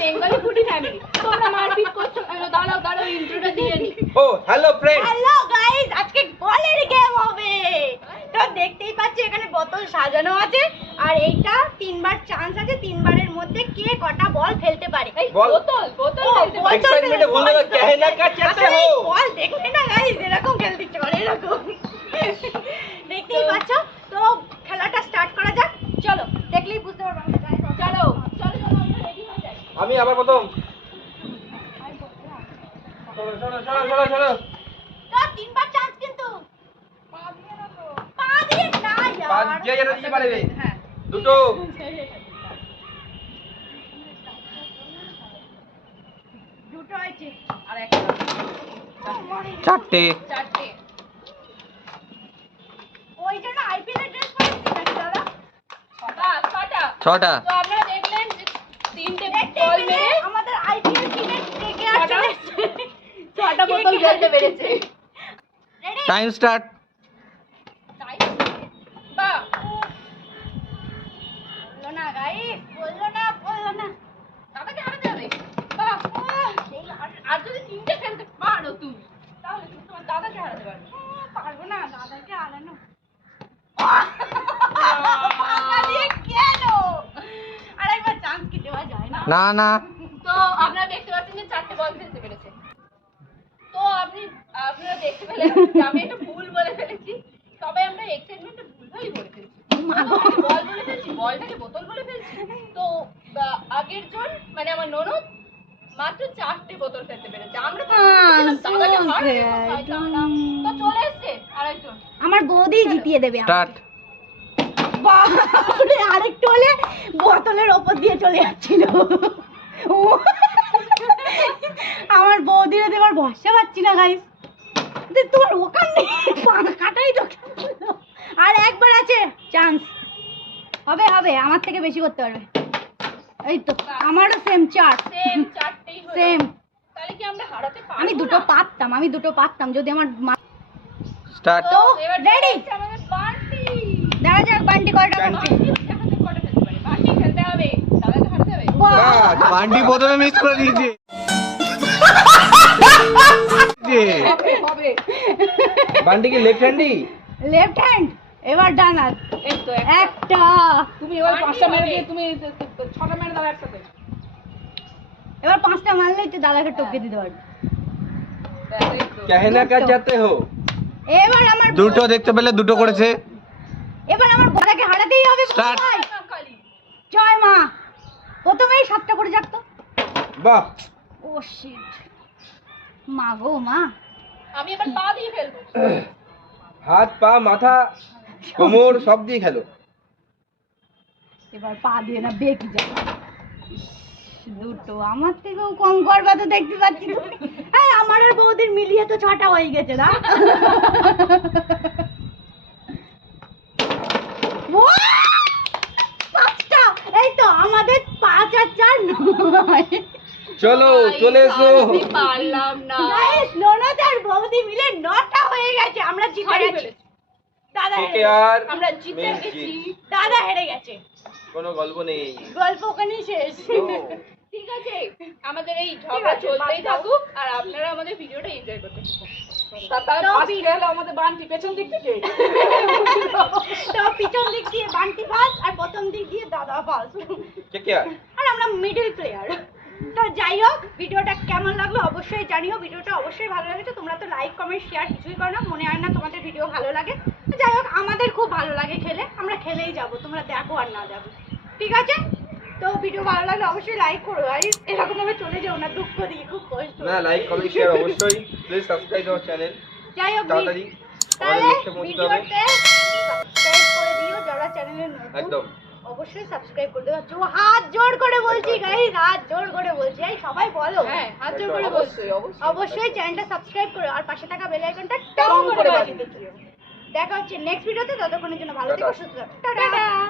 Bengali foodie family. তোমরা মারপিট করছো কেন? দাঁড়াও ইন্ট্রোটা দিয়ে নি। ও হ্যালো ফ্রেন্ড, হ্যালো গাইস, আজকে বলের গেম হবে। তো দেখতেই পাচ্ছি এখানে বোতল সাজানো আছে আর এইটা তিনবার চান্স আছে, তিনবারের মধ্যে কে কটা বল ফেলতে পারে। এই বোতল ফেলতে পারে। एक्साइटमेंट बोलने का कहना क्या चाहते हो? বল দেখলে না গাইস, এরকম খেলতে ইচ্ছে করে এরকম। দেখতেই পাচ্ছ। তো খেলাটা স্টার্ট করা যাক, চলো। দেখলেই বুঝতে পারবে আমাদের গাইস। চলো আমরা রেডি হয়ে যাই। আমি আবার প্রথম। চলো। তো তিনবার চান্স কিন্তু। পা দিয়ে না পাঁচ यार। যে যেটা দিতে পারবে। হ্যাঁ দুটো। দুটো আছে আর একটা চারটে। ওই জন্য আইপিএল এর ড্রেস পরেছি নাকি দাদা? ছটা। তো আপনারা দেখলেন যে তিনটে বল মেরে আমাদের আইপিএল টিমের থেকে আসলে ছটা বোতল ফেলতে পেরেছে। Ready time start. বাহ বললো না গাইস, বললো না। দাদাকে হারাতে হবে। বাহ আর যদি তিনটে ফেলতে পারো তুমি তাহলে তুমি তোমার দাদাকে হারাতে পারবে। পারবো না দাদাকে হারানো। কেন আরেকবার চান্স কি দেওয়া যায় না? না তো আপনারা দেখতে পাচ্ছেন যে চারটে বল ফেলতে পেরেছে। তো আপনারা দেখতে পেলেন যে আমি একটা ভুল বলে ফেলেছি। তবে আমরা এক্সাইটমেন্টে ভুলভালই বলে ফেলছি। বল বলে ফেলছি, বলটাকে বোতল বলে ফেলছি। তো আগের জন মানে আমার ননদ মাত্র চারটে বোতল ফেলতে পেরেছে। আমরা দাদাকে হারাবো। তো চলে এসছে আরেকজন। আমার বৌদি জিতিয়ে দেবে আমাকে। স্টার্ট। বাপরে, আরেকটু হলে বোতলের ওপর দিয়ে চলে যাচ্ছিল। আমার বৌদির এবার ভরসা পাচ্ছি না গাইস। তোমার ওখানে কাটাই তো। আর একবার আছে চান্স। হবে আমার থেকে বেশি করতে পারবে। এই তো আমারও সেম সেম চারটেই হলো। সেম। তাহলে কি আমরা হারাতে পারবো? আমি দুটো পারতাম যদি আমার স্টার্ট। তো এবার রেডি আমাদের বান্টি। দেখা যাক বান্টি কয়টা করছে। কটা ফেলতে পারে? বান্টি ফেলতে হবে, দাদাকে হারাতে হবে। বান্টি প্রথমে মিস করে দিয়েছে। হবে বান্টি কি লেফট হ্যান্ডি? Left hand. এবার ডান হাত। এই তো একটা। তুমি এবার পাঁচটা মেরে দিয়ে তুমি ছটা মেরে দাও একসাথে। এবার পাঁচটা মারলেই তো দাদাকে টপকে দিতে পারবে। कहना क्या चाहते हो? এবার আমার দুটো দেখতে পেলে দুটো করেছে। এবার আমার দাদাকে হারাতেই হবে। Start. ভাই, জয় মা। প্রথমেই 7টা করে যাক তো। বাহ, ও শিট। মা গো মা। আমি এবার পা দিয়ে ফেলবো। হাত পা মাথা কোমর সব দিয়ে খেলো। এবার পা দিয়ে না বেঁকে যাবে। দুটো আমার থেকেও কম করবা তো দেখতে পাচ্ছি তুমি। হ্যাঁ, আমার আর বৌদির মিলিয়ে তো 6টা হয়ে গেছে না? পাঁচটা। এই তো আমাদের 5 আর 4 9। চলো চলে এসো। আমি পারলাম না। গাইস, ননদ আর বৌদি মিলে 9টা হয়ে গেছে। আমরা জিতে হারিয়ে গেছি। ফেলেছি। দাদা হেরে ওকে গেছে। আর আমরা জিতে মেন গেছি। জিত। দাদা হেরে গেছে। কোনো গল্প নেই। গল্প ওখানেই শেষ। ঠিক আছে, আমাদের এই ঝগড়া চলতেই থাকুক আর আপনারা আমাদের ভিডিওটা এনজয় করতে থাকুন। তাহলে ফার্স্ট গেল আমাদের বান্টি পেছন দিক থেকে। তো পিছন দিক দিয়ে বান্টি ফার্স্ট আর প্রথম দিক দিয়ে দাদা ফার্স্ট। কে কে আর আমরা মিডল প্লেয়ার। তো যাই হোক, ভিডিওটা কেমন লাগলো অবশ্যই জানিও। ভিডিওটা অবশ্যই ভালো লাগে। তো তোমরা তো লাইক কমেন্ট শেয়ার কিছুই করো না, মনে হয় না তোমাদের ভিডিও ভালো লাগে। তো যাই হোক, আমাদের খুব ভালো লাগে খেলে, আমরা খেলেই যাব, তোমরা দেখো আর না দেখো, ঠিক আছে? তো ভিডিও ভালো লাগলে অবশ্যই লাইক করো গাইস। এরকম ভাবে চলে যাও না, দুঃখ দিয়ে খুব কষ্ট। না, লাইক কমেন্ট শেয়ার অবশ্যই। Please subscribe our channel. যাই হোক, তাড়াতাড়ি তাহলে আমাদের লক্ষ্যে পৌঁছতে হবে। ভিডিওতে সাবস্ক্রাইব করে দিও যারা চ্যানেলে নতুন। একদম অবশ্যই সাবস্ক্রাইব করে দেওয়া। হাত জোড় করে বলছি গাইস, হাত জোড় করে বলছি। এই সবাই বলো। হ্যাঁ, হাত জোর করে একদম, বলছি। অবশ্যই চ্যানেলটা সাবস্ক্রাইব করো আর পাশে থাকা বেল আইকনটা টং টং করে করে বাজিয়ে বাজিয়ে দিও। দেখা হচ্ছে নেক্সট ভিডিওতে। ততক্ষণের জন্য ভালো থেকো, টাটা। সুস্থ থাকো। টাটা।